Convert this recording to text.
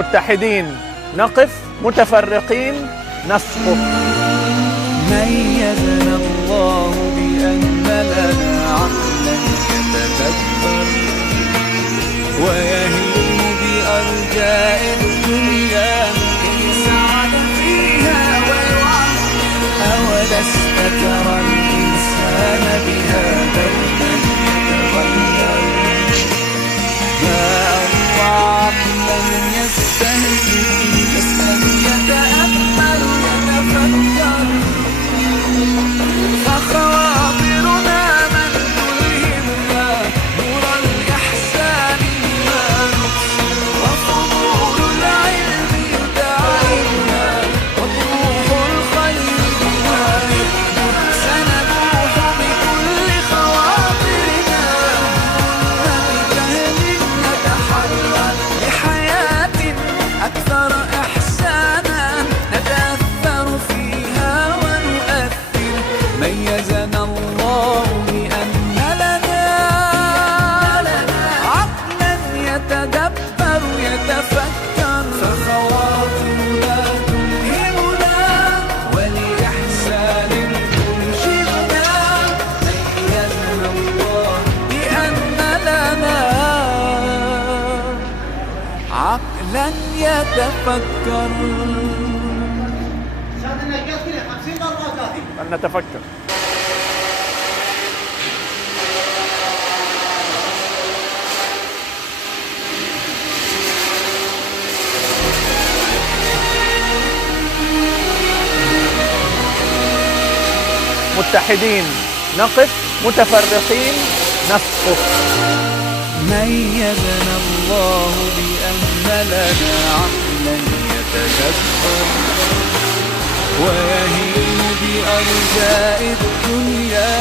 متحدين نقف، متفرقين نسقط. ميزنا الله بأن لنا عقلا يتدبر ويهيم بأرجاء الدنيا يسعد فيها ويعمر. أولست ترى الإنسان بها دوما يتغير؟ ما أروع عقلا يستهدي يتأمل يتفكر. فخواطرنا من تلهمنا نور الإحسان بما نبصر. وفضول العلم يداعبنا وطموح الخير بما يكبر. سنبوح بكل خواطرنا بجهل نتحرر لحياة أكثر إحسانا نتأثر فيها ونؤثر. ميزنا الله بأن لنا عقلا يتدبر يتفكر. فخواطرنا تلهمنا ولإحسان ترشدنا. ميزنا الله بأن لنا عقلا يتفكر. أن نتفكر. متحدين نقف، متفرقين نسقط. ميزنا الله بأن لنا عقلا يتدبر ويهيم بأرجاء الدنيا